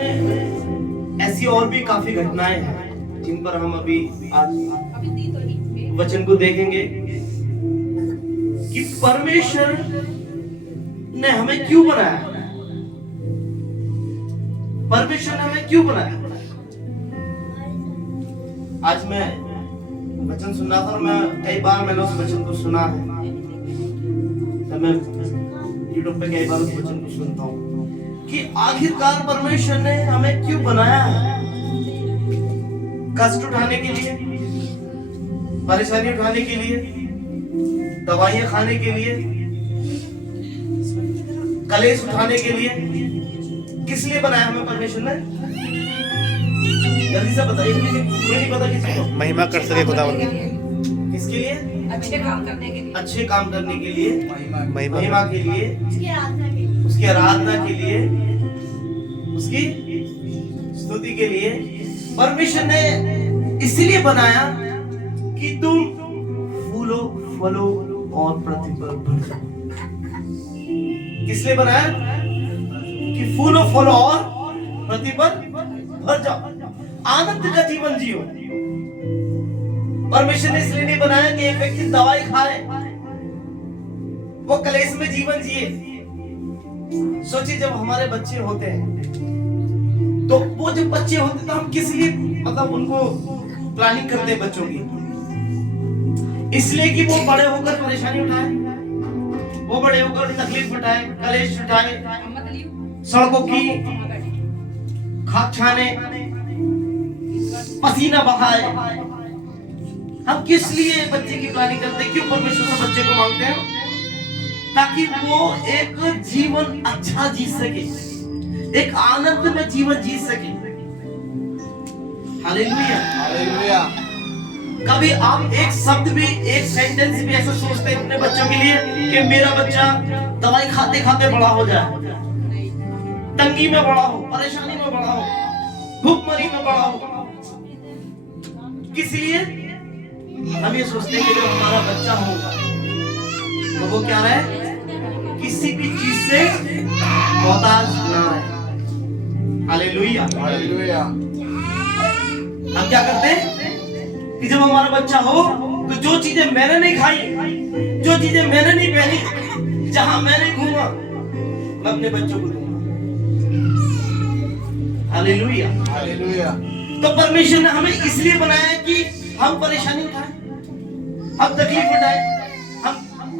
ऐसी और भी काफी घटनाएं हैं जिन पर हम अभी आज वचन को देखेंगे कि परमेश्वर ने हमें क्यों बनाया। परमेश्वर ने हमें क्यों बनाया। आज मैं वचन सुन रहा था और मैं कई बार मैंने उस वचन को सुना है, तो मैं यूट्यूब पे कई बार उस वचन को सुनता हूँ कि आखिरकार परमेश्वर ने हमें क्यों बनाया है। कष्ट उठाने के लिए, परेशानी उठाने के लिए, दवाइयां खाने के लिए, कलेश उठाने के लिए। किस लिए बनाया हमें परमेश्वर ने? जल्दी से बताइए, मुझे नहीं पता किसी को। महिमा कर सके खुदावन की। किसके लिए? अच्छे काम करने के लिए, अच्छे काम करने के लिए, महिमा के लिए, उसकी आराधना के लिए, उसकी स्तुति के लिए। परमेश्वर ने इसलिए बनाया कि तुम फूलो फलो और प्रतिफल भरो। किस लिए बनाया? कि फूलो फलो और प्रतिफल भर जाओ, आनंद का जीवन जियो। परमेश्वर ने इसलिए नहीं बनाया कि एक व्यक्ति दवाई खाए, वो कलेश में जीवन जिए। सोचिए, जब हमारे बच्चे होते हैं तो वो जब बच्चे होते हैं तो हम किस लिए मतलब उनको प्लानिंग करते हैं बच्चों की? इसलिए कि वो बड़े होकर परेशानी उठाए, वो बड़े होकर तकलीफ उठाए, कलेश उठाए, सड़कों की खाक छाने, पसीना बहाए। हम किस लिए बच्चे की प्लानिंग करते हैं? क्यों परमेश्वर से बच्चे को मांगते हैं? ताकि वो एक जीवन अच्छा जी सके, एक आनंद में जीवन जी सके। Hallelujah, hallelujah. कभी आप एक शब्द भी, एक सेंटेंस भी ऐसा सोचते हैं अपने बच्चों के लिए कि मेरा बच्चा दवाई खाते खाते बड़ा हो जाए, तंगी में बड़ा हो, परेशानी में बड़ा हो, भूखमरी में बड़ा हो? किस लिए? हम ये सोचते हैं कि जब हमारा बच्चा होगा तो वो क्या रहे? किसी भी चीज से मोहताज ना रहे। Hallelujah, hallelujah. हम क्या करते हैं कि जब हमारा बच्चा हो तो जो चीजें मैंने नहीं खाई, जो चीजें मैंने नहीं पहनी, जहां मैंने घूमा, मैं अपने बच्चों को दूंगा। Hallelujah, hallelujah. तो परमेश्वर ने हमें इसलिए बनाया कि हम परेशानी उठाएं, हम तकलीफ उठाएं,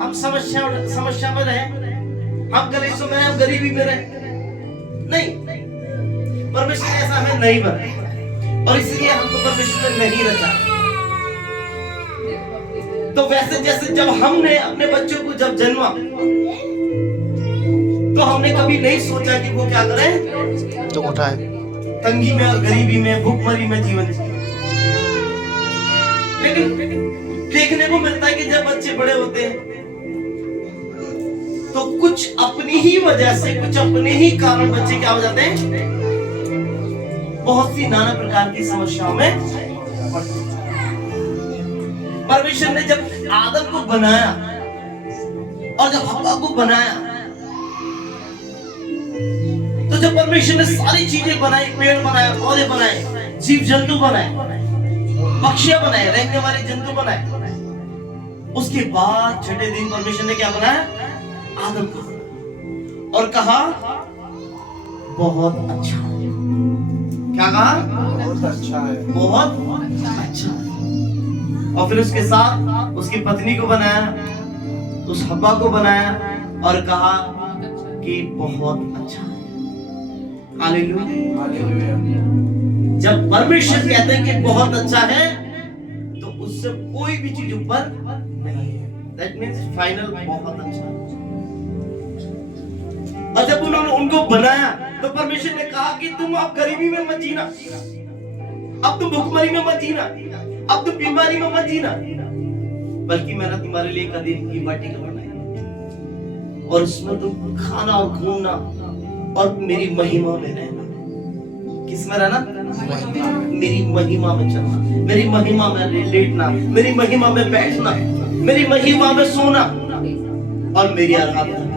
हम समस्या में रहें, हम कलेशों में, हम गरीबी में रहें। नहीं, परमेश्वर ने ऐसा हमें नहीं बनाया और इसलिए हमको परमेश्वर ने नहीं रचा। तो वैसे जैसे जब हमने अपने बच्चों को जब जन्मा तो हमने कभी नहीं सोचा कि वो क्या करें, तो उठाए, तंगी में और गरीबी में, भूखमरी में जीवन जिए। लेकिन देखने को मिलता है कि जब बच्चे बड़े होते हैं तो कुछ अपनी ही वजह से, कुछ अपने ही कारण बच्चे क्या हो जाते हैं? बहुत सी नाना प्रकार की समस्याओं में पड़ते हैं। परमेश्वर ने जब आदम को बनाया और जब हव्वा को बनाया, तो जब परमेश्वर ने सारी चीजें बनाई, पेड़ बनाए, पौधे बनाए, जीव जंतु बनाए, पक्षियां बनाए, रहने वाले जंतु बनाए, उसके बाद छठे दिन परमेश्वर ने क्या बनाया? आदम को, और कहा बहुत अच्छा है। क्या कहा? बहुत अच्छा है, बहुत अच्छा है। और फिर उसके साथ उसकी पत्नी को बनाया, उस हव्वा को बनाया और कहा कि बहुत अच्छा है। Hallelujah, hallelujah. जब परमेश्वर कहते हैं कि बहुत अच्छा है तो उससे कोई भी चीज ऊपर नहीं है। That means फाइनल बहुत अच्छा है। और जब उन्होंने उनको बनाया तो परमेश्वर ने कहा कि तुम अब गरीबी में मत जीना, अब तुम भूखमरी में मत जीना, अब तुम बीमारी में मत जीना, बल्कि मैंने तुम्हारे लिए कदीम की वाटिका बनाई और उसमें तुम खाना और घूमना और मेरी महिमा में रहना। किसमें रहना? मेरी महिमा में चलना, मेरी महिमा में लेटना, मेरी महिमा में बैठना, मेरी महिमा में सोना और मेरी आराधना।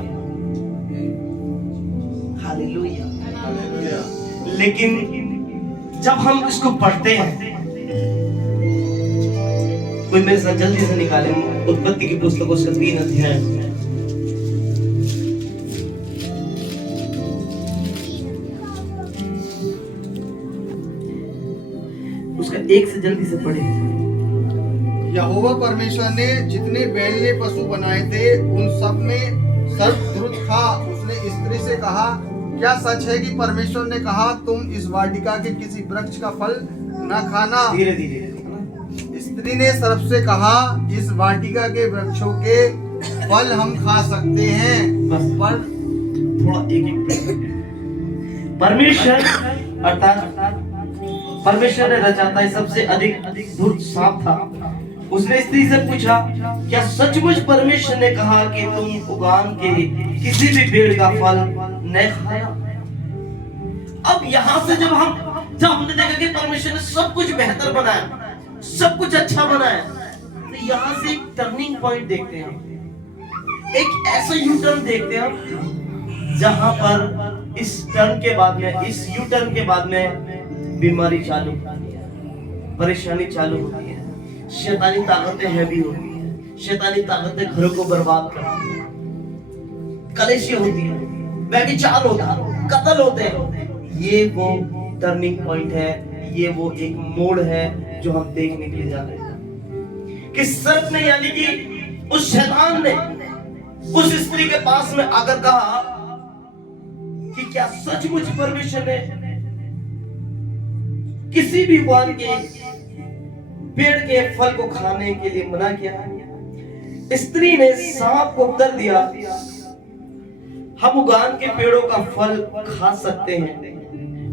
Hallelujah, hallelujah. लेकिन जब हम इसको पढ़ते हैं, कोई मेरे साथ जल्दी से निकाले उत्पत्ति की पुस्तक उसका 3 अध्याय, उसका 1 से जल्दी से पढ़े। यहोवा परमेश्वर ने जितने बैलने पशु बनाए थे उन सब में सर्वश्रेष्ठ था। उसने स्त्री से कहा, क्या सच है कि परमेश्वर ने कहा तुम इस वाटिका के किसी वृक्ष का फल न खाना? धीरे धीरे। स्त्री ने सर्प से कहा, इस वाटिका के वृक्षों के फल हम खा सकते हैं, पर थोड़ा एक परमेश्वर अर्थात परमेश्वर ने रचा था सबसे अधिक धूर्त सांप था। उसने स्त्री से पूछा, क्या सचमुच परमेश्वर ने कहा कि तुम उगान के किसी भी पेड़ का फल न खाया? अब यहाँ से जब हमने देखा कि परमेश्वर ने सब कुछ बेहतर बनाया, सब कुछ अच्छा बनाया, तो यहाँ से एक टर्निंग पॉइंट देखते हैं, एक ऐसा यू टर्न देखते हैं जहां पर इस टर्न के बाद में, इस यू टर्न के बाद में बीमारी चालू होती है, परेशानी चालू होती है, शैतानी ताकतें हैवी होती है, शैतानी ताकतें घरों को बर्बाद करती है, कलेशी होती है, व्यभिचार होता है, कत्ल होते हैं। ये वो टर्निंग पॉइंट है, ये वो एक मोड़ है जो हम देखने के लिए जा रहे हैं कि सर्प ने यानी कि उस शैतान ने उस स्त्री के पास में आकर कहा कि क्या सचमुच परमेश्वर ने किसी भी वन के पेड़ के फल को खाने के लिए मना किया? स्त्री ने सांप को उत्तर दिया, हम उगान के पेड़ों का फल खा सकते हैं,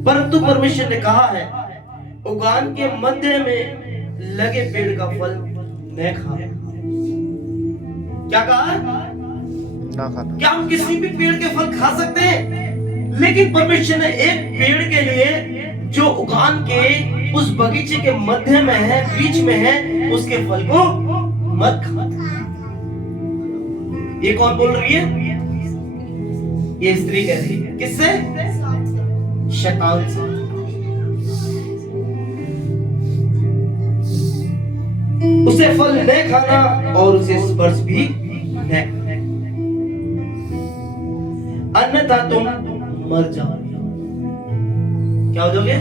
परंतु परमेश्वर ने कहा है उगान के मध्य में लगे पेड़ का फल न खाना। क्या कहा? ना खाना। क्या हम किसी भी पेड़ के फल खा सकते हैं? लेकिन परमेश्वर ने एक पेड़ के लिए जो उगान के उस बगीचे के मध्य में है, बीच में है, उसके फल को मत खा। ये कौन बोल रही है? ये स्त्री कह रही है। किससे? शैतान से। उसे फल न खाना और उसे स्पर्श भी न करना, अन्यथा तुम मर जाओगे। क्या हो जाओगे?